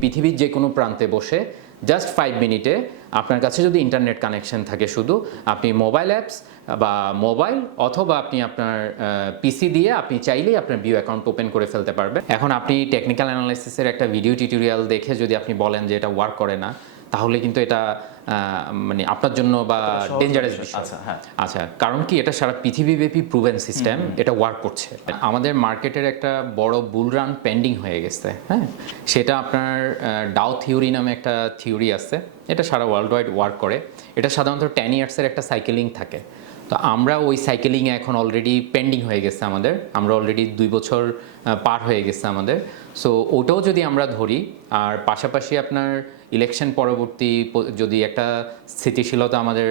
পৃথিবীর যে কোনো প্রান্তে বসে জাস্ট 5 মিনিটে আপনার কাছে যদি ইন্টারনেট কানেকশন থাকে, শুধু আপনি মোবাইল অ্যাপস বা মোবাইল অথবা আপনি আপনার পিসি দিয়ে আপনি চাইলেই আপনার ভিউ অ্যাকাউন্ট ওপেন করে ফেলতে পারবেন। এখন আপনি টেকনিক্যাল অ্যানালাইসিসের একটা ভিডিও টিউটোরিয়াল দেখে যদি আপনি বলেন যে এটা ওয়ার্ক করে না, তাহলে কিন্তু এটা মানে আপনার জন্য বা ডেঞ্জারাস বিষয়। আচ্ছা, কারণ কি এটা সারা পৃথিবীব্যাপী প্রুভেন সিস্টেম, এটা ওয়ার্ক করছে। আমাদের মার্কেটের একটা বড় বুল রান পেন্ডিং হয়ে গেছে, হ্যাঁ, সেটা আপনার ডাও থিওরি নামে একটা থিওরি আছে, এটা সারা ওয়ার্ল্ড ওয়াইড ওয়ার্ক করে। এটা সাধারণত 10 ইয়ার্সের একটা সাইকেলিং থাকে। তো আমরা ওই সাইকেলিংয়ে এখন অলরেডি পেন্ডিং হয়ে গেছে আমাদের, আমরা অলরেডি 2 বছর পার হয়ে গেছে আমাদের। সো ওটাও যদি আমরা ধরি, আর পাশাপাশি আপনার ইলেকশন পরবর্তী যদি একটা স্থিতিশীলতা আমাদের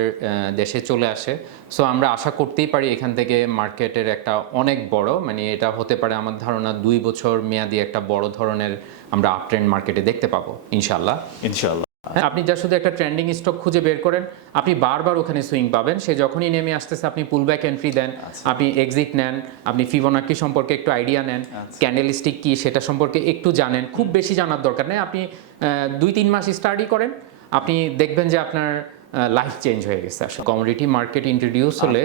দেশে চলে আসে, সো আমরা আশা করতেই পারি এখান থেকে মার্কেটের একটা অনেক বড়, মানে এটা হতে পারে আমার ধারণা 2 বছর মেয়াদি একটা বড় ধরনের আমরা আপ ট্রেন্ড মার্কেটে দেখতে পাবো ইনশাল্লাহ। আপনি যা শুধু একটা ট্রেন্ডিং স্টক খুঁজে বের করেন, আপনি বারবার ওখানে সুইং পাবেন। সে যখনই নেমে আসতেছে আপনি পুল ব্যাক এন্ট্রি দেন, আপনি এক্সিট নেন, আপনি ফিবোনাকি সম্পর্কে একটু আইডিয়া নেন, ক্যান্ডেলস্টিক কি সেটা সম্পর্কে একটু জানেন, খুব বেশি জানার দরকার নেই। আপনি 2-3 মাস স্টাডি করেন, আপনি দেখবেন যে আপনার লাইফ চেঞ্জ হয়ে গেছে। আসলে কমোডিটি মার্কেট ইন্ট্রোডিউস হলে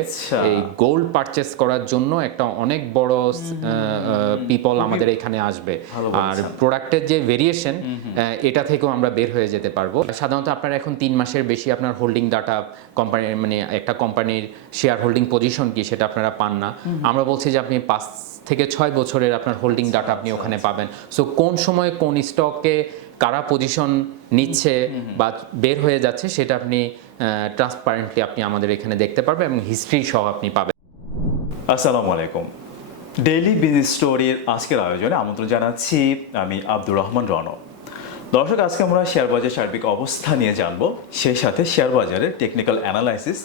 এই গোল্ড পারচেস করার জন্য একটা অনেক বড় পিপল আমাদের এখানে আসবে, আর প্রোডাক্টের যে ভেরিয়েশন এটা থেকেও আমরা বের হয়ে যেতে পারবো। সাধারণত আপনার এখন 3 মাসের বেশি আপনার হোল্ডিং ডাটা কোম্পানির, মানে একটা কোম্পানির শেয়ার হোল্ডিং পজিশন কি সেটা আপনারা পান না। আমরা বলছি যে আপনি 5 থেকে 6 বছরের আপনার হোল্ডিং ডাটা আপনি ওখানে পাবেন। সো কোন সময় কোন স্টকে কারা পজিশন নিচ্ছে বা বের হয়ে যাচ্ছে সেটা আপনি ট্রান্সপারেন্টলি আপনি আমাদের এখানে দেখতে পারবেন এবং হিস্ট্রি সহ আপনি পাবেন। আসসালামু আলাইকুম। ডেইলি বিজনেস স্টোরির আজকের আয়োজনে আমন্ত্রণ জানাচ্ছি আমি আব্দুর রহমান রনক। দর্শক, আজকে আমরা শেয়ার বাজারের সার্বিক অবস্থা নিয়ে জানবো, সেই সাথে শেয়ার বাজারের টেকনিক্যাল অ্যানালাইসিস,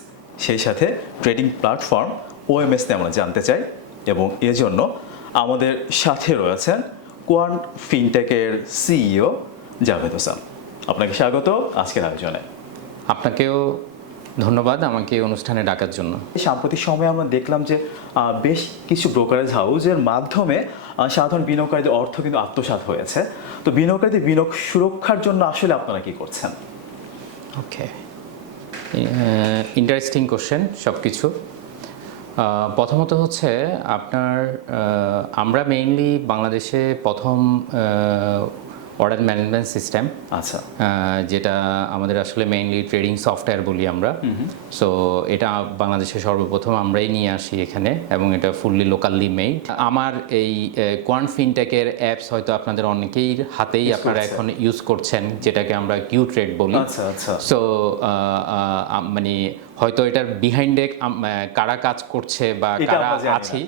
সেই সাথে ট্রেডিং প্ল্যাটফর্ম OMS নিয়ে আমরা জানতে চাই। এবং এজন্য আমাদের সাথে রয়েছেন কোয়ান্ট ফিনটেকের CEO জাভেদ হোসেন। আপনাকে স্বাগত আজকের আয়োজনে। আপনাকেও ধন্যবাদ আমাকে অনুষ্ঠানে ডাকার জন্য। সাম্প্রতিক সময়ে আমরা দেখলাম যে বেশ কিছু ব্রোকারেজ হাউসের মাধ্যমে সাধারণ বিনিয়োগকারীদের অর্থ কিন্তু আত্মসাৎ হয়েছে। তো বিনিয়োগকারীদের বিনিয়োগ সুরক্ষার জন্য আসলে আপনারা কি করছেন? ওকে, ইন্টারেস্টিং কোশ্চেন সব কিছু। প্রথমত হচ্ছে আপনার আমরা মেইনলি বাংলাদেশে প্রথম অর্ডার ম্যানেজমেন্ট সিস্টেম, আচ্ছা, যেটা আমাদের আসলে মেইনলি ট্রেডিং সফটওয়্যার বলি আমরা। সো এটা বাংলাদেশে সর্বপ্রথম আমরাই নিয়ে আসি এখানে, এবং এটা ফুললি লোকালি মেড। আমার এই কোয়ান্ট ফিনটেকের অ্যাপস হয়তো আপনাদের অনেকেই হাতেই আপনারা এখন ইউজ করছেন, যেটাকে আমরা কিউ ট্রেড বলি। সো মানে হয়তো এটার বিহাইন্ডে কারা কাজ করছে বা কারা আছি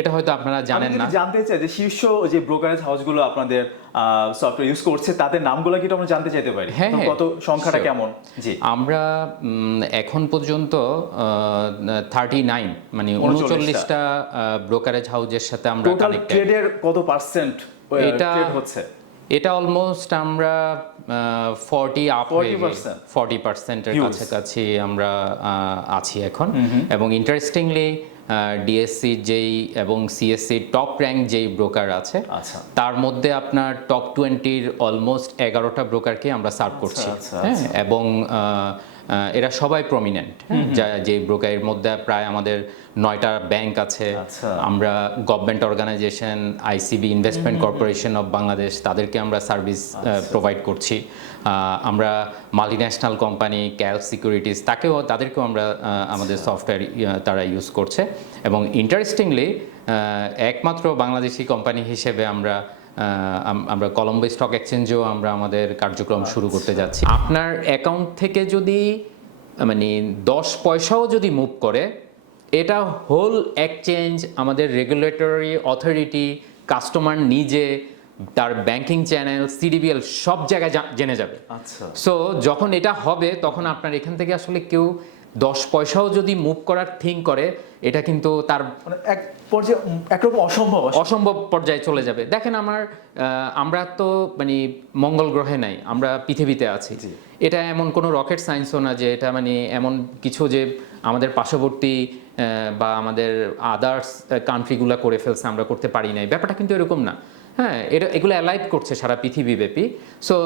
এটা হয়তো আপনারা জানেন না। জানতে চাই যে শীর্ষ যে ব্রোকারেজ হাউসগুলো আপনাদের সফটওয়্যার ইউজ করছে তাদের নামগুলো কি আমরা জানতে চাইতে পারি? হ্যাঁ, কত সংখ্যাটা কেমন? জি, আমরা এখন পর্যন্ত 39 মানে 39টা ব্রোকারেজ হাউসের সাথে আমরা কানেক্টেড। ট্রেডের কত পার্সেন্ট এটা হচ্ছে? এটা অলমোস্ট আমরা 40% এর কাছাকাছি আমরা আছি এখন। এবং ইন্টারেস্টিংলি ডিএসসি যেই এবং সিএসসি টপ র্যাঙ্ক যেই ব্রোকার আছে, তার মধ্যে আপনার টপ 20-র অলমোস্ট 11টা ব্রোকারকে আমরা সার্ভ করছি। হ্যাঁ, এবং এরা সবাই প্রমিনেন্ট, যে ব্রোকারের মধ্যে প্রায় আমাদের 9টা ব্যাংক আছে। আমরা government organisation, ICB investment corporation of Bangladesh, তাদেরকে আমরা সার্ভিস প্রোভাইড করছি। আমরা মাল্টিন্যাশনাল কোম্পানি ক্যালফ সিকিউরিটিজ, তাদেরকেও আমরা আমাদের সফটওয়্যার তারা ইউজ করছে। এবং ইন্টারেস্টিংলি একমাত্র বাংলাদেশি কোম্পানি হিসেবে আমরা কলম্বো স্টক এক্সচেঞ্জেও আমরা আমাদের কার্যক্রম শুরু করতে যাচ্ছি। আপনার অ্যাকাউন্ট থেকে যদি মানে 10 পয়সাও যদি মুভ করে, এটা হোল এক্সচেঞ্জ, আমাদের রেগুলেটরি অথরিটি, কাস্টমার নিজে, তার ব্যাংকিং চ্যানেল, সিডিবিএল সব জায়গায় জেনে যাবে। সো যখন এটা হবে তখন আপনার এখান থেকে আসলে কেউ 10 পয়সাও যদি মুভ করার থিঙ্ক করে, এটা কিন্তু তার এক পর্যায়ে একরকম অসম্ভব পর্যায়ে চলে যাবে। দেখেন আমরা তো মানে মঙ্গল গ্রহে নাই, আমরা পৃথিবীতে আছি। এটা এমন কোনো রকেট সায়েন্সও না যে এটা মানে এমন কিছু যে আমাদের পার্শ্ববর্তী বা আমাদের আদার্স কান্ট্রিগুলো করে ফেলছে, আমরা করতে পারি নাই। ব্যাপারটা কিন্তু এরকম না। হ্যাঁ, এগুলো অ্যালাইভ করছে সারা পৃথিবীব্যাপী। সো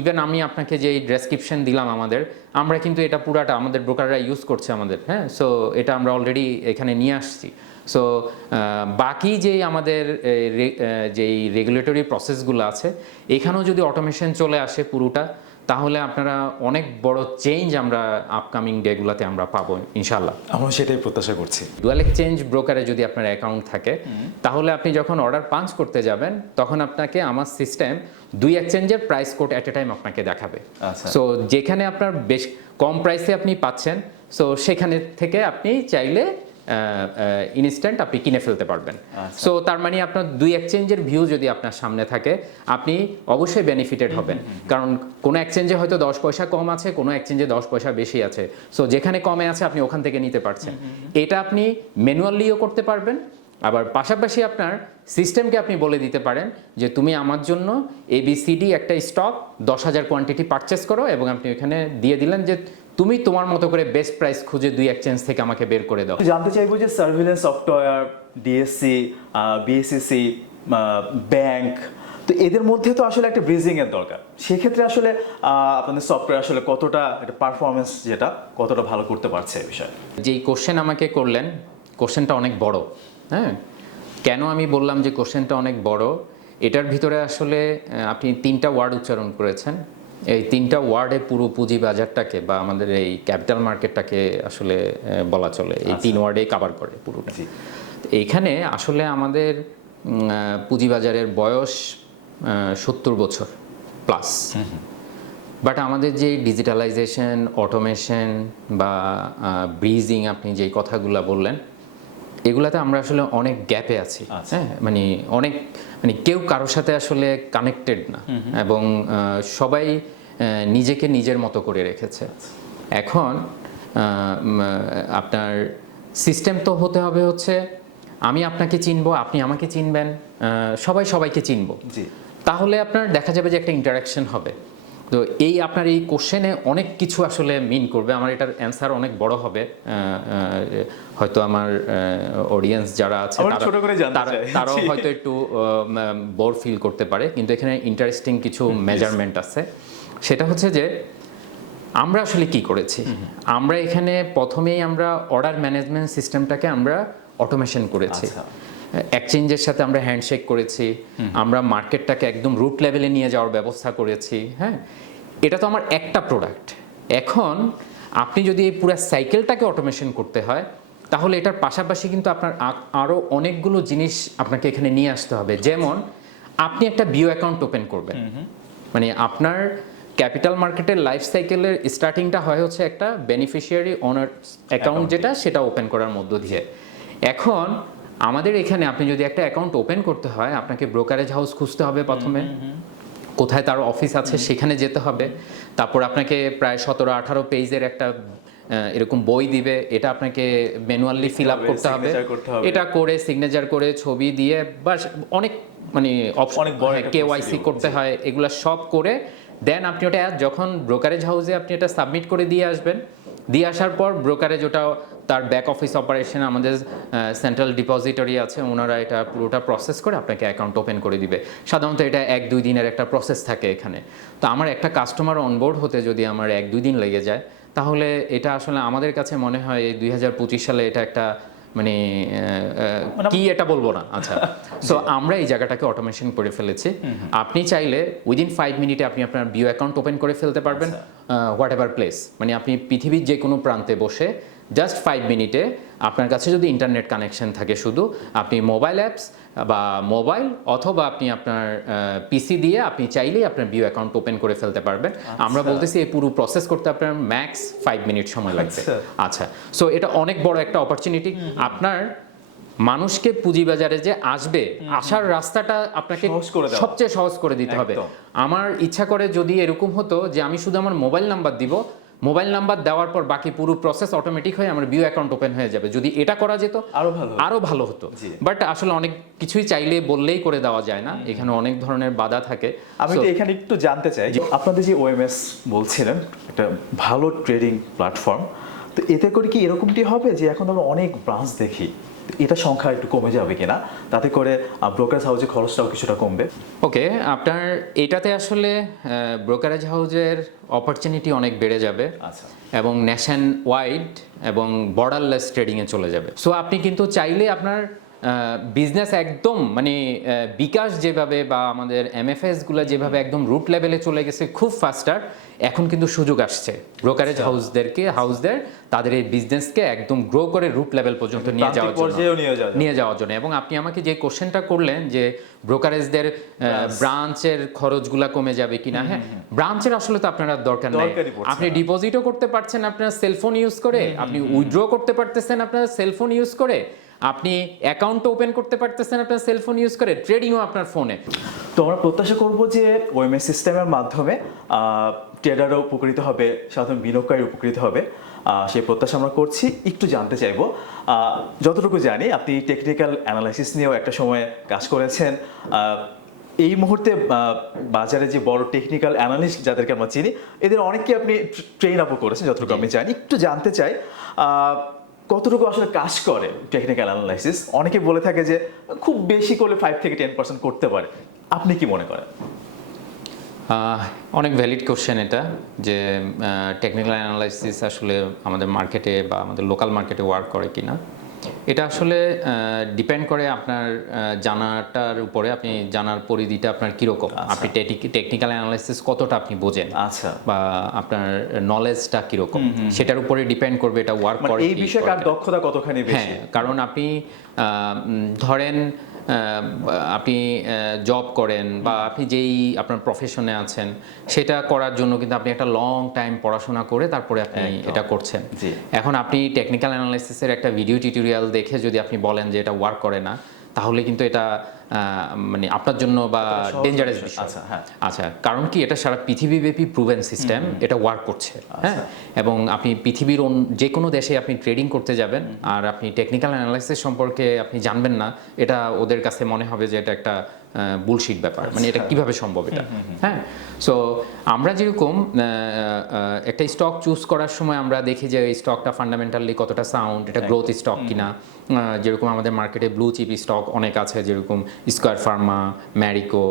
ইভেন আমি আপনাকে যে ডেসক্রিপশন দিলাম আমরা কিন্তু এটা পুরাটা আমাদের ব্রোকাররা ইউজ করছে আমাদের, হ্যাঁ। সো এটা আমরা অলরেডি এখানে নিয়ে আসছি। সো বাকি যেই আমাদের যেই রেগুলেটরি প্রসেসগুলো আছে, এখানেও যদি অটোমেশন চলে আসে পুরোটা, তাহলে আপনারা অনেক বড় চেঞ্জ আমরা আপকামিং ডেগুলোতে আমরা পাবো ইনশাল্লাহ। আমরা সেটাই প্রত্যাশা করছি। ডুয়াল এক্সচেঞ্জ ব্রোকারে যদি আপনার অ্যাকাউন্ট থাকে, তাহলে আপনি যখন অর্ডার পাঞ্চ করতে যাবেন, তখন আপনাকে আমার সিস্টেম 2 এক্সচেঞ্জের price code at a time আপনাকে দেখাবে। আচ্ছা। সো যেখানে আপনার বেশ কম প্রাইসে আপনি পাচ্ছেন, সো সেখানে থেকে আপনি চাইলে ইনস্ট্যান্ট আপনি কিনে ফেলতে পারবেন। সো তার মানে আপনার 2 এক্সচেঞ্জের ভিউ যদি আপনার সামনে থাকে, আপনি অবশ্যই বেনিফিটেড হবেন। কারণ কোনো এক্সচেঞ্জে হয়তো 10 পয়সা কম আছে, কোনো এক্সচেঞ্জে 10 পয়সা বেশি আছে। সো যেখানে কমে আছে আপনি ওখান থেকে নিতে পারছেন। এটা আপনি ম্যানুয়ালিও করতে পারবেন, আবার পাশাপাশি আপনার সিস্টেমকে আপনি বলে দিতে পারেন যে তুমি আমার জন্য ABCD একটা স্টক 10,000 কোয়ান্টিটি পারচেস করো, এবং আপনি ওখানে দিয়ে দিলেন যে তুমি তোমার মতো করে বেস্ট প্রাইস খুঁজে 2 এক্সচেঞ্জ থেকে আমাকে বের করে দাও। জানতে চাইবো যে surveillance software, DSC, BSc, bank, তো এদের মধ্যে তো আসলে একটা ব্রিজিং এর দরকার। সেক্ষেত্রে আসলে আপনাদের সফটওয়্যার আসলে কতটা একটা পারফরমেন্স যেটা কতটা ভালো করতে পারছে এই বিষয়ে? যেই কোশ্চেন আমাকে করলেন, কোশ্চেনটা অনেক বড়। হ্যাঁ, কেন আমি বললাম যে কোশ্চেনটা অনেক বড়? এটার ভিতরে আসলে আপনি 3টা ওয়ার্ড উচ্চারণ করেছেন। এই 3টা ওয়ার্ডে পুরো পুঁজিবাজারটাকে বা আমাদের এই ক্যাপিটাল মার্কেটটাকে আসলে বলা চলে। এই 3 ওয়ার্ডেই কভার করে পুরোটা। এইখানে আসলে আমাদের পুঁজিবাজারের বয়স 70 বছর প্লাস। বাট আমাদের যে ডিজিটালাইজেশন, অটোমেশন বা ব্রিজিং, আপনি যেই কথাগুলো বললেন, এগুলাতে আমরা আসলে অনেক গ্যাপে আছি। হ্যাঁ, মানে কেউ কারোর সাথে আসলে কানেক্টেড না, এবং সবাই নিজেকে নিজের মতো করে রেখেছে। এখন আপনার সিস্টেম তো হতে হবে হচ্ছে আমি আপনাকে চিনবো, আপনি আমাকে চিনবেন, সবাই সবাইকে চিনবো। তাহলে আপনার দেখা যাবে যে একটা ইন্টারাকশন হবে। তো এই আপনার এই কোশ্চেনে অনেক কিছু আসলে মিন করবে। আমার এটার অ্যান্সার অনেক বড় হবে। হয়তো আমার অডিয়েন্স যারা আছে তারাও হয়তো একটু বোর ফিল করতে পারে, কিন্তু এখানে ইন্টারেস্টিং কিছু মেজারমেন্ট আছে। সেটা হচ্ছে যে আমরা আসলে কি করেছি। আমরা এখানে প্রথমেই আমরা অর্ডার ম্যানেজমেন্ট সিস্টেমটাকে আমরা অটোমেশন করেছি। এক্সচেঞ্জের সাথে আমরা হ্যান্ডশেক করেছি, আমরা মার্কেটটাকে একদম রুট লেভেলে নিয়ে যাওয়ার ব্যবস্থা করেছি। হ্যাঁ, এটা তো আমার একটা প্রোডাক্ট। এখন আপনি যদি এই পুরো সাইকেলটাকে অটোমেশন করতে হয়, তাহলে এটার পাশাপাশি কিন্তু আপনার আরও অনেকগুলো জিনিস আপনাকে এখানে নিয়ে আসতে হবে। যেমন আপনি একটা বিও অ্যাকাউন্ট ওপেন করবেন, মানে আপনার ক্যাপিটাল মার্কেটের লাইফ সাইকেলের স্টার্টিংটা হয় হচ্ছে একটা বেনিফিশিয়ারি ওনার অ্যাকাউন্ট, যেটা সেটা ওপেন করার মধ্য দিয়ে। এখন আমাদের এখানে আপনি যদি একটা অ্যাকাউন্ট ওপেন করতে হয়, আপনাকে ব্রোকারেজ হাউস খুঁজতে হবে প্রথমে, কোথায় তার অফিস আছে সেখানে যেতে হবে। তারপর আপনাকে প্রায় 17-18 পেজের একটা এরকম বই দিবে, এটা আপনাকে ম্যানুয়ালি ফিল আপ করতে হবে। এটা করে সিগনেচার করে ছবি দিয়ে বাস অনেক মানে KYC করতে হয়, এগুলা সব করে দেন আপনি ওটা যখন ব্রোকারেজ হাউসে আপনি এটা সাবমিট করে দিয়ে আসবেন। দিয়ে আসার পর ব্রোকারেজ ওটা তার ব্যাক অফিস অপারেশন, আমাদের সেন্ট্রাল ডিপোজিটরি আছে, ওনারা এটা পুরোটা প্রসেস করে আপনাকে অ্যাকাউন্ট ওপেন করে দিবে। সাধারণত এটা 1-2 দিনের একটা প্রসেস থাকে এখানে। তো আমার একটা কাস্টমার অনবোর্ড হতে যদি আমার 1-2 দিন লেগে যায়, তাহলে এটা আসলে আমাদের কাছে মনে হয় এই 2025 সালে এটা একটা মানে কি এটা বলবো না। আচ্ছা, সো আমরা এই জায়গাটাকে অটোমেশন করে ফেলেছি। আপনি চাইলে উইদিন 5 মিনিটে আপনি আপনার বিও অ্যাকাউন্ট ওপেন করে ফেলতে পারবেন, হোয়াট এভার প্লেস। মানে আপনি পৃথিবীর যে কোনো প্রান্তে বসে জাস্ট 5 মিনিটে আপনার কাছে যদি ইন্টারনেট কানেকশন থাকে, শুধু আপনি মোবাইল অ্যাপস বা মোবাইল অথবা আপনি আপনার পিসি দিয়ে আপনি চাইলেই আপনার বিও অ্যাকাউন্ট ওপেন করে ফেলতে পারবেন। আমরা বলতেছি এই পুরো প্রসেস করতে আপনার ম্যাক্স 5 মিনিট সময় লাগবে। আচ্ছা, সো এটা অনেক বড় একটা অপরচুনিটি। আপনার মানুষকে পুঁজিবাজারে যে আসবে, আসার রাস্তাটা আপনাকে সবচেয়ে সহজ করে দিতে হবে। আমার ইচ্ছা করে যদি এরকম হতো যে আমি শুধু আমার মোবাইল নাম্বার দিব, মোবাইল নাম্বার দেওয়ার পর বাকি পুরো প্রসেস অটোমেটিক হয়ে আমার বিও অ্যাকাউন্ট ওপেন হয়ে যাবে। যদি এটা করা যেত আরো ভালো হতো। বাট আসলে অনেক কিছুই চাইলে বললেই করে দেওয়া যায় না, এখানে অনেক ধরনের বাধা থাকে। আমি এখানে একটু জানতে চাই যে আপনাদের যে OMS বলছিলেন একটা ভালো ট্রেডিং প্ল্যাটফর্ম, তো এতে করে কি এরকমটি হবে যে এখন আমরা অনেক ব্রাঞ্চ দেখি এটা সংখ্যা একটু কমে যাবে কিনা, তাতে করে ব্রোকারেজ হাউসের খরচটাও কিছুটা কমবে? ওকে, আপনার এটাতে আসলে ব্রোকারেজ হাউসের অপরচুনিটি অনেক বেড়ে যাবে আচ্ছা। এবং ন্যাশন ওয়াইড এবং বর্ডারলেস ট্রেডিংয়ে চলে যাবে। সো আপনি কিন্তু চাইলে আপনার বিজনেস একদম মানে বিকাশ যেভাবে বা আমাদের এমএফএসগুলো যেভাবে একদম রুট লেভেলে চলে গেছে খুব ফাস্টার, এখন কিন্তু সুযোগ আসছে ব্রোকারেজ হাউসদের তাদের এই বিজনেসকে একদম গ্রো করে রুট লেভেল পর্যন্ত নিয়ে যাওয়ার জন্য নিয়ে যাওয়ার জন্য। এবং আপনি আমাকে যে কোশ্চেনটা করলেন যে ব্রোকারেজদের ব্রাঞ্চের খরচগুলা কমে যাবে কিনা, হ্যাঁ, ব্রাঞ্চের আসলে তো আপনার আর দরকার নেই। আপনি ডিপোজিটও করতে পারছেন আপনার সেলফোন ইউজ করে, আপনি উইথড্র করতে পারতেছেন আপনার সেলফোন ইউজ করে, আপনি অ্যাকাউন্ট ওপেন করতে পারতেছেন আপনার সেলফোন ইউজ করে, ট্রেডিংও আপনার ফোনে। তো আমরা প্রত্যাশা করব যে ওএমএস সিস্টেমের মাধ্যমে ট্রেডারও উপকৃত হবে, সাধারণ বিনিয়োগকারী উপকৃত হবে, সেই প্রত্যাশা আমরা করছি। একটু জানতে চাইব, যতটুকু জানি আপনি টেকনিক্যাল অ্যানালাইসিস নিয়েও একটা সময় কাজ করেছেন। এই মুহূর্তে বাজারে যে বড় টেকনিক্যাল অ্যানালিস্ট যাদেরকে আমরা চিনি, এদের অনেককে আপনি ট্রেন আপও করেছেন যতটুকু আমি জানি। একটু জানতে চাই কতটুকু আসলে কাজ করে টেকনিক্যাল অ্যানালাইসিস? অনেকে বলে থাকে যে খুব বেশি করলে 5 থেকে 10% করতে পারে, আপনি কি মনে করেন? অনেক ভ্যালিড কোশ্চেন এটা, যে টেকনিক্যাল অ্যানালাইসিস আসলে আমাদের মার্কেটে বা আমাদের লোকাল মার্কেটে ওয়ার্ক করে কিনা। এটা আসলে ডিপেন্ড করে আপনার জানাটার উপরে, আপনি জানার পরিধিটা আপনার কীরকম, আপনি টেকনিক্যাল অ্যানালাইসিস কতটা আপনি বোঝেন, আচ্ছা, বা আপনার নলেজটা কীরকম, সেটার উপরে ডিপেন্ড করবে এটা ওয়ার্ক করে এই বিষয়ে কার দক্ষতা কতখানি বেশি। হ্যাঁ, কারণ আপনি ধরেন আপনি জব করেন বা আপনি যেই আপনার প্রফেশনে আছেন সেটা করার জন্য কিন্তু আপনি একটা লং টাইম পড়াশোনা করে তারপরে আপনি এটা করছেন। এখন আপনি টেকনিক্যাল অ্যানালাইসিসের একটা ভিডিও টিউটোরিয়াল দেখে যদি আপনি বলেন যে এটা ওয়ার্ক করে না, তাহলে কিন্তু এটা মানে আপনার জন্য বা ডেঞ্জারাস বিষয়। আচ্ছা, কারণ কি এটা সারা পৃথিবীব্যাপী প্রুভেন সিস্টেম, এটা ওয়ার্ক করছে। হ্যাঁ, এবং আপনি পৃথিবীর যে কোনো দেশে আপনি ট্রেডিং করতে যাবেন আর আপনি টেকনিক্যাল অ্যানালাইসিস সম্পর্কে আপনি জানবেন না, এটা ওদের কাছে মনে হবে যে এটা একটা বুলশিট ব্যাপার, মানে এটা কিভাবে সম্ভব এটা। হ্যাঁ, সো আমরা যেরকম একটা স্টক চুজ করার সময় আমরা দেখি যে এই স্টকটা ফান্ডামেন্টালি কতটা সাউন্ড, এটা গ্রোথ স্টক কিনা। যেরকম আমাদের মার্কেটে ব্লু চিপ স্টক অনেক আছে, যেরকম স্কয়ার ফার্মা, ম্যারিকো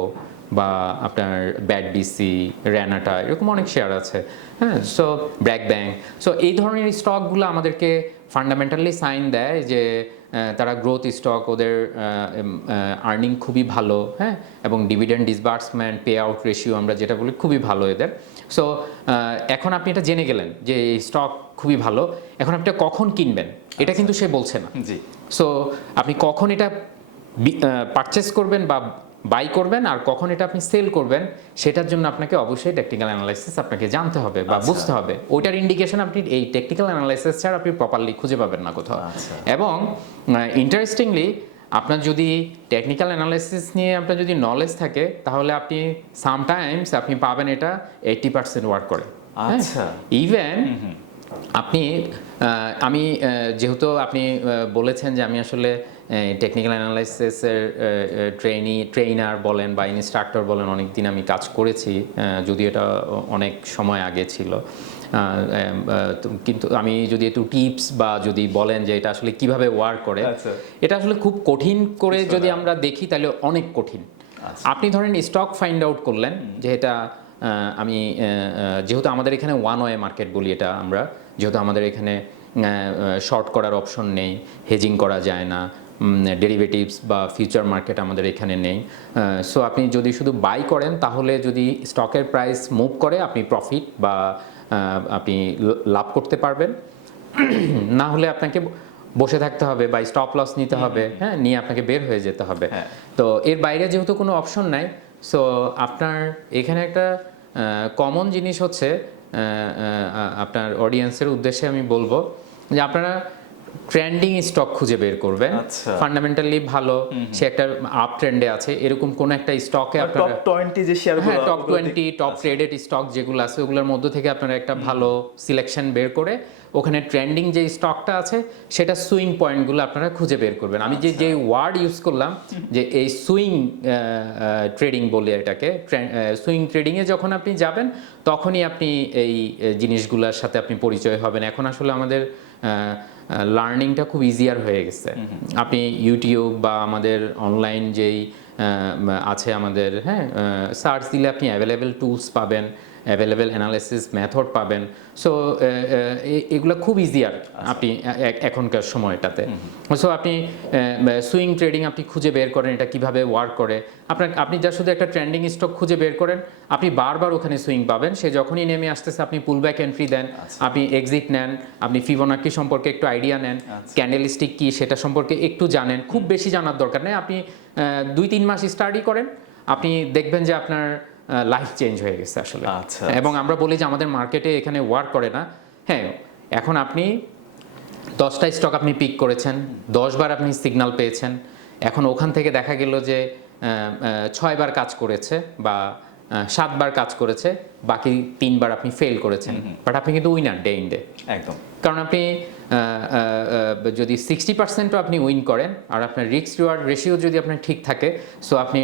বা আপনার ব্যাড বিসি, র্যানাটা, এরকম অনেক শেয়ার আছে। হ্যাঁ, সো ব্র্যাক ব্যাংক, সো এই ধরনের স্টকগুলো আমাদেরকে ফান্ডামেন্টালি সাইন দেয় যে তারা গ্রোথ স্টক, ওদের আর্নিং খুবই ভালো, হ্যাঁ, এবং dividend disbursement, pay out ratio আমরা যেটা বলি খুবই ভালো এদের। সো এখন আপনি এটা জেনে গেলেন যে এই স্টক খুবই ভালো, এখন আপনি কখন কিনবেন এটা কিন্তু সে বলছে না। জি। সো আপনি কখন এটা পারচেস করবেন বা বাই করবেন আর কখন এটা আপনি সেল করবেন, সেটার জন্য আপনাকে অবশ্যই টেকনিক্যাল অ্যানালাইসিস আপনাকে জানতে হবে বা বুঝতে হবে। ওইটার ইন্ডিকেশন আপনি এই টেকনিক্যাল অ্যানালাইসিস ছাড়া আপনি প্রপারলি খুঁজে পাবেন না কোথাও। এবং ইন্টারেস্টিংলি আপনার যদি টেকনিক্যাল অ্যানালাইসিস নিয়ে আপনার যদি নলেজ থাকে, তাহলে আপনি সামটাইমস আপনি পাবেন এটা 80% ওয়ার্ক করে। আচ্ছা, ইভেন আপনি আমি যেহেতু আপনি বলেছেন যে আমি আসলে টেকনিক্যাল অ্যানালাইসিসের ট্রেইনার বলেন বা ইনস্ট্রাক্টর বলেন, অনেক দিন আমি কাজ করেছি, যদিও এটা অনেক সময় আগে ছিল। কিন্তু আমি যদি একটু টিপস বা যদি বলেন যে এটা আসলে কিভাবে ওয়ার্ক করে, এটা আসলে খুব কঠিন করে যদি আমরা দেখি তাহলে অনেক কঠিন। আপনি ধরেন স্টক ফাইন্ড আউট করলেন যে এটা আমি যেহেতু আমাদের এখানে ওয়ান ওয়ে মার্কেট বলি এটা আমরা, যেহেতু আমাদের এখানে শর্ট করার অপশন নেই, হেজিং করা যায় না, ডেরিভেটিভস বা ফিউচার মার্কেট আমাদের এখানে নেই। সো আপনি যদি শুধু বাই করেন, তাহলে যদি স্টকের প্রাইস মুভ করে আপনি প্রফিট বা আপনি লাভ করতে পারবেন, না হলে আপনাকে বসে থাকতে হবে বা স্টপ লস নিতে হবে, হ্যাঁ, নিয়ে আপনাকে বের হয়ে যেতে হবে। তো এর বাইরে যেহেতু কোনো অপশন নাই, সো আপনার এখানে একটা কমন জিনিস হচ্ছে, আপনার অডিয়েন্সের উদ্দেশ্যে আমি বলবো যে আপনারা ট্রেন্ডিং স্টক খুঁজে বের করবেন। ফান্ডামেন্টালি ভালো, সে একটা আপ ট্রেন্ডে আছে, এরকম কোন একটা স্টকে আপনারা টপ 20 যে শেয়ারগুলো, টপ 20 টপ ট্রেডেড স্টক যেগুলো আছে ওগুলোর মধ্যে থেকে আপনারা একটা ভালো সিলেকশন বের করে ওখানে ট্রেন্ডিং যে স্টকটা আছে সেটা সুইং পয়েন্টগুলো আপনারা খুঁজে বের করবেন। আমি যে ওয়ার্ড ইউজ করলাম যে এই সুইং ট্রেডিং বলে এটাকে, সুইং ট্রেডিংয়ে যখন আপনি যাবেন তখনই আপনি এই জিনিসগুলোর সাথে আপনি পরিচয় হবেন। এখন আসলে আমাদের লার্নিংটা খুব ইজিয়ার হয়ে গেছে। আপনি ইউটিউব বা আমাদের অনলাইন যেই আছে আমাদের, হ্যাঁ, সার্চ দিলে আপনি অ্যাভেলেবেল টুলস পাবেন, অ্যাভেলেবেল অ্যানালাইসিস মেথড পাবেন। সো এগুলো খুব ইজিয়ার আপনি এখনকার সময়টাতে। সো আপনি সুইং ট্রেডিং আপনি খুঁজে বের করেন এটা কিভাবে ওয়ার্ক করে। আপনি যা শুধু একটা ট্রেন্ডিং স্টক খুঁজে বের করেন, আপনি বারবার ওখানে সুইং পাবেন। সে যখনই নেমে আসতেছে আপনি পুল ব্যাক এন্ট্রি দেন, আপনি এক্সিট নেন, আপনি ফিবোনাকি সম্পর্কে একটু আইডিয়া নেন, ক্যান্ডেলস্টিক কি সেটা সম্পর্কে একটু জানেন। খুব বেশি জানার দরকার নেই, আপনি 2-3 মাস স্টাডি করেন, আপনি দেখবেন যে আপনার লাইফ চেঞ্জ হয়ে গেছে আসলে। আচ্ছা, এবং আমরা বলি যে আমাদের মার্কেটে এখানে ওয়ার্ক করে না। হ্যাঁ, এখন আপনি 10টা স্টক আপনি পিক করেছেন, 10 বার আপনি সিগন্যাল পেয়েছেন, এখন ওখান থেকে দেখা গেল যে 6 বার কাজ করেছে বা 7 বার কাজ করেছে, বাকি 3 বার আপনি ফেল করেছেন, বাট আপনি কিন্তু উইনার ডে ইন ডে। একদম। কারণ আপনি যদি 60%ও আপনি উইন করেন আর আপনার রিস্ক রিওয়ার্ড রেশিও যদি আপনার ঠিক থাকে, সো আপনি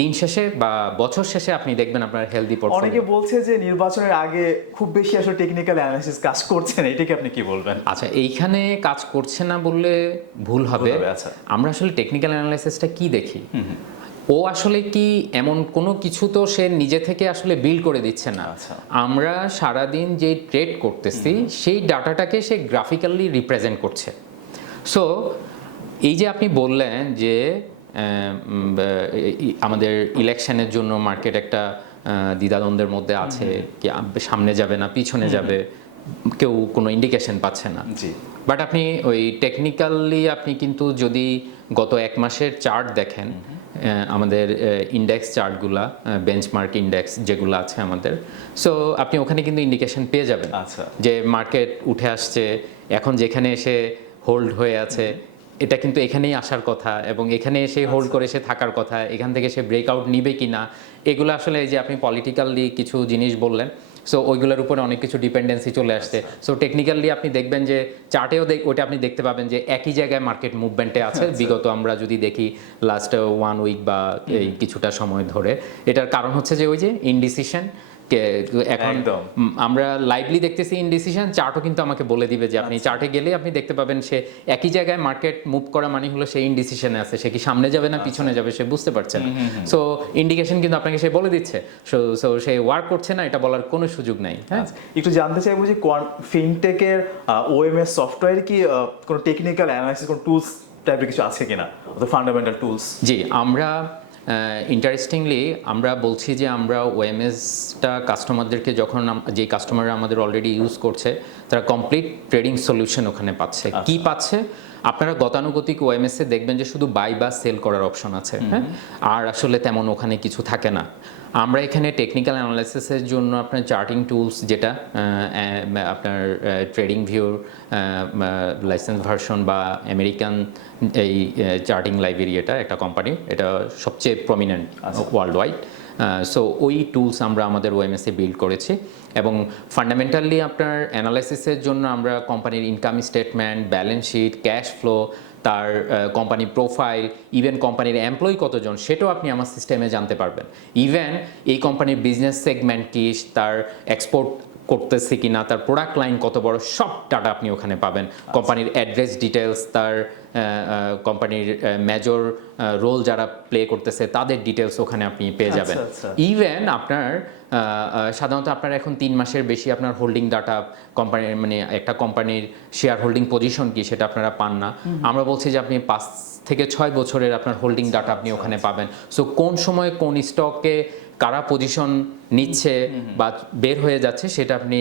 দিন শেষে বা বছর শেষে আপনি দেখবেন আপনার হেলদি অনেকে পোর্টফোলিও। বলছে যে নির্বাচনের আগে খুব বেশি আসলে টেকনিক্যাল অ্যানালাইসিস কাজ করছে না, এটাকে আপনি কি বলবেন? আচ্ছা, এইখানে কাজ করছে না বললে ভুল হবে। আচ্ছা। আমরা আসলে টেকনিক্যাল অ্যানালাইসিসটা কি দেখি, ও আসলে কি এমন কোনো কিছু তো সে নিজে থেকে আসলে বিল্ড করে দিচ্ছে না। আচ্ছা। আমরা সারাদিন যে ট্রেড করতেছি সেই ডাটাটাকে সে গ্রাফিক্যালি রিপ্রেজেন্ট করছে। সো এই যে আপনি বললেন যে আমাদের ইলেকশনের জন্য মার্কেট একটা দ্বিধাদ্বন্দ্বের মধ্যে আছে, কি সামনে যাবে না পিছনে যাবে, কেউ কোনো ইন্ডিকেশন পাচ্ছে না। জি। বাট আপনি ওই টেকনিক্যালি আপনি কিন্তু যদি গত 1 মাসের চার্ট দেখেন, আমাদের ইন্ডেক্স চার্টগুলা, বেঞ্চমার্ক ইন্ডেক্স যেগুলো আছে আমাদের, সো আপনি ওখানে কিন্তু ইন্ডিকেশন পেয়ে যাবেন। আচ্ছা। যে মার্কেট উঠে আসছে, এখন যেখানে এসে হোল্ড হয়ে আছে এটা কিন্তু এখানেই আসার কথা, এবং এখানে এসে হোল্ড করে সে থাকার কথা, এখান থেকে সে ব্রেকআউট নিবে কি না, এগুলো আসলে এই যে আপনি পলিটিক্যালি কিছু জিনিস বললেন, সো ওইগুলোর উপরে অনেক কিছু ডিপেন্ডেন্সি চলে আসছে। সো টেকনিক্যালি আপনি দেখবেন যে চার্টেও ওইটা আপনি দেখতে পাবেন যে একই জায়গায় মার্কেট মুভমেন্টে আছে বিগত আমরা যদি দেখি লাস্ট 1 উইক বা এই কিছুটা সময় ধরে। এটার কারণ হচ্ছে যে ওই যে ইনডিসিশন। এখন আমরা লাইভলি দেখতেছি ইনডিসিশন, চার্টও কিন্তু আমাকে বলে দিবে যে আপনি চার্টে গেলে আপনি দেখতে পাবেন সে একই জায়গায় মার্কেট মুভ করা মানে হলো সে ইনডিসিশনে আছে, সে কি সামনে যাবে না পিছনে যাবে সে বুঝতে পারছে না। সো ইন্ডিকেশন কিন্তু আপনাকে সে বলে দিচ্ছে, সো সে ওয়ার্ক করছে না এটা বলার কোনো সুযোগ নাই। হ্যাঁ, একটু জানতে চাইবো যে ফিনটেকের ওএমএস সফটওয়্যার কি কোনো টেকনিক্যাল অ্যানালাইসিস কোনো টুলস টাইপের কিছু আছে কিনা, অথবা ফান্ডামেন্টাল টুলস? জি, আমরা ইন্টারেস্টিংলি আমরা বলছি যে আমরা ওএমএসটা কাস্টমারদেরকে যখন যে কাস্টমাররা আমাদের অলরেডি ইউজ করছে তারা কমপ্লিট ট্রেডিং সলিউশন ওখানে পাচ্ছে। কি পাচ্ছে? আপনারা গতানুগতিক ওএমএসে দেখবেন যে শুধু বাই বা সেল করার অপশন আছে, হ্যাঁ, আর আসলে তেমন ওখানে কিছু থাকে না। আমরা এখানে টেকনিক্যাল অ্যানালাইসিসের জন্য আপনার চার্টিং টুলস, যেটা আপনার ট্রেডিং ভিউর লাইসেন্স ভার্সন বা আমেরিকান এই চার্টিং লাইব্রেরি, এটা একটা কোম্পানি, এটা সবচেয়ে প্রমিনেন্ট ওয়ার্ল্ড ওয়াইড। সো ওই টুলস আমরা আমাদের ওএমএসে বিল্ড করেছি, এবং ফান্ডামেন্টালি আপনার অ্যানালাইসিসের জন্য আমরা কোম্পানির income statement, balance sheet, cash flow, তার কোম্পানি প্রোফাইল, ইভেন কোম্পানির এমপ্লয়ি কতজন সেটাও আপনি আমার সিস্টেমে জানতে পারবেন। ইভেন এই কোম্পানির বিজনেস সেগমেন্ট কি, তার এক্সপোর্ট করতেছে কিনা, তার প্রোডাক্ট লাইন কত বড়, সব ডাটা আপনি ওখানে পাবেন। কোম্পানির অ্যাড্রেস ডিটেলস, তার কোম্পানির মেজর রোল যারা প্লে করতেছে তাদের ডিটেলস ওখানে আপনি পেয়ে যাবেন। ইভেন আপনার সাধারণত আপনার এখন 3 মাসের বেশি আপনার হোল্ডিং ডাটা, কোম্পানির মানে একটা কোম্পানির শেয়ার হোল্ডিং পজিশন কি সেটা আপনারা পান না। আমরা বলছি যে আপনি 5 থেকে 6 বছরের আপনার হোল্ডিং ডাটা আপনি ওখানে পাবেন। সো কোন সময় কোন স্টকে কারা পজিশন নিচ্ছে বা বের হয়ে যাচ্ছে সেটা আপনি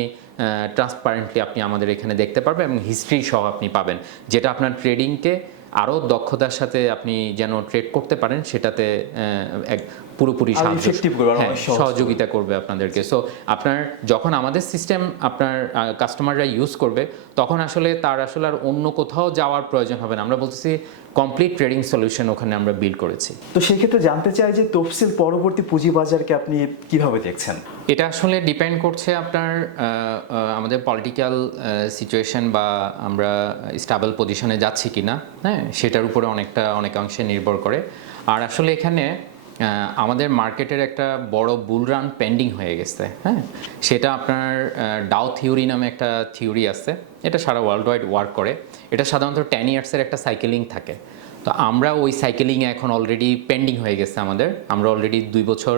ট্রান্সপারেন্টলি আপনি আমাদের এখানে দেখতে পারবেন, এবং হিস্ট্রি সহ আপনি পাবেন, যেটা আপনার ট্রেডিংকে আরও দক্ষতার সাথে আপনি যেন ট্রেড করতে পারেন সেটাতে এক পুরোপুরি সহযোগিতা করবে আপনাদেরকে। সো আপনার যখন আমাদের সিস্টেম আপনার কাস্টমাররা ইউজ করবে তখন আসলে তার আসলে আর অন্য কোথাও যাওয়ার প্রয়োজন হবে না। আমরা বলতেছি কমপ্লিট ট্রেডিং সলিউশন ওখানে আমরা বিল্ড করেছি। তো সেই ক্ষেত্রে জানতে চাই যে তফসিল পরবর্তী পুঁজিবাজারকে আপনি কিভাবে দেখছেন? এটা আসলে ডিপেন্ড করছে আপনার আমাদের পলিটিক্যাল সিচুয়েশন বা আমরা স্টেবল পজিশনে যাচ্ছি কিনা, হ্যাঁ, সেটার উপরে অনেকাংশে নির্ভর করে। আর আসলে এখানে আমাদের মার্কেটের একটা বড় বুল রান পেন্ডিং হয়ে গেছে, হ্যাঁ। সেটা আপনার ডাও থিওরি নামে একটা থিওরি আছে, এটা সারা ওয়ার্ল্ড ওয়াইড ওয়ার্ক করে। এটা সাধারণত 10 ইয়ার্সের একটা সাইকেলিং থাকে। তো আমরা ওই সাইকেলিংয়ে এখন অলরেডি পেন্ডিং হয়ে গেছে আমাদের, আমরা অলরেডি 2 বছর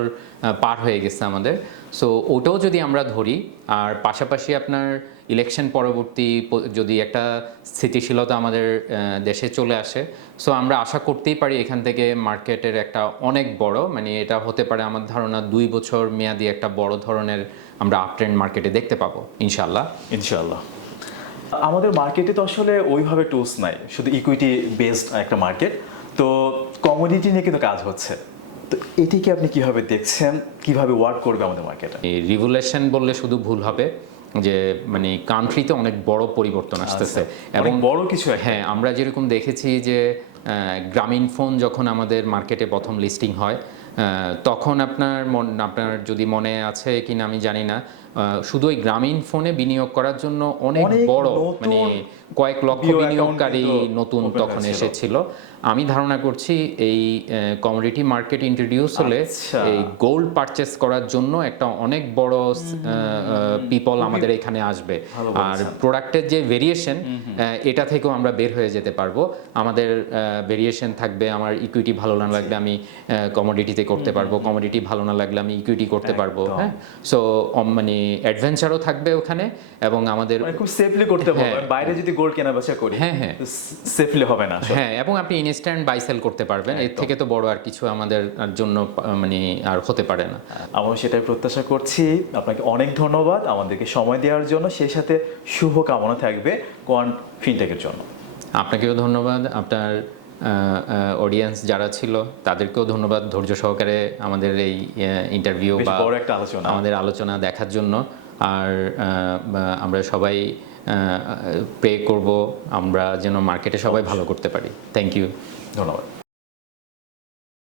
পার হয়ে গেছে আমাদের। সো ওটাও যদি আমরা ধরি, আর পাশাপাশি আপনার ইলেকশন পরবর্তী যদি একটা স্থিতিশীলতা আমাদের দেশে চলে আসে, সো আমরা আশা করতেই পারি এখান থেকে মার্কেটের একটা অনেক বড়, মানে এটা হতে পারে আমার ধারণা 2 বছর মেয়াদি একটা বড় ধরনের আমরা আপ ট্রেন্ড মার্কেটে দেখতে পাবো ইনশাল্লাহ। ইনশাআল্লাহ। আমাদের মার্কেটে তো আসলে ওইভাবে টুলস নাই, শুধু ইকুইটি বেসড একটা মার্কেট। তো কমোডিটি নিয়ে কিন্তু কাজ হচ্ছে, তো এটিকে আপনি কিভাবে দেখছেন, কিভাবে ওয়ার্ক করবে আমাদের মার্কেটে? এই রিভলিউশন বললে শুধু ভুল হবে, যে মানে কান্ট্রিতে অনেক বড় পরিবর্তন আসতেছে এবং বড় কিছু একটা। হ্যাঁ, আমরা যেরকম দেখেছি যে গ্রামীণ ফোন যখন আমাদের মার্কেটে প্রথম লিস্টিং হয়, তখন আপনার যদি মনে আছে কিনা আমি জানি না, শুধু ওই গ্রামীণ ফোনে বিনিয়োগ করার জন্য অনেক বড় মানে কয়েক লক্ষ বিনিয়োগকারী নতুন তখন এসেছিল। আমি ধারণা করছি এই কমোডিটি মার্কেট ইন্ট্রোডিউস হলে এই গোল্ড পারচেস করার জন্য একটা অনেক বড় পিপল আমাদের এখানে আসবে। আর প্রোডাক্টের যে ভেরিয়েশন, এটা থেকেও আমরা বের হয়ে যেতে পারবো। আমাদের ভেরিয়েশন থাকবে, আমার ইকুইটি ভালো না লাগলে আমি কমোডিটিতে করতে পারবো, কমোডিটি ভালো না লাগলে আমি ইকুইটি করতে পারবো, হ্যাঁ। সো মানে অ্যাডভেঞ্চারও থাকবে ওখানে, এবং আমাদের খুব সেফলি করতে পারবো। বাইরে যদি গোল্ড কেনা বেচা করি, হ্যাঁ হ্যাঁ সেফলি হবে না। হ্যাঁ, এবং আপনি ইনস্ট্যান্ট বাই সেল করতে পারবেন। এর থেকে তো বড় আর কিছু আমাদের জন্য মানে আর হতে পারে না। আমরা সেটাই প্রত্যাশা করছি। আপনাকে অনেক ধন্যবাদ আমাদেরকে সময় দেওয়ার জন্য, সেই সাথে শুভ কামনা থাকবে কোয়ান্ট ফিনটেকের জন্য। আপনাকেও ধন্যবাদ, আপনার অডিয়েন্স যারা ছিল তাদেরকেও ধন্যবাদ ধৈর্য সহকারে আমাদের এই ইন্টারভিউ বা বড় একটা আলোচনা, আমাদের আলোচনা দেখার জন্য। আর আমরা সবাই প্রে করব আমরা যেন মার্কেটে সবাই ভালো করতে পারি। থ্যাংক ইউ, ধন্যবাদ।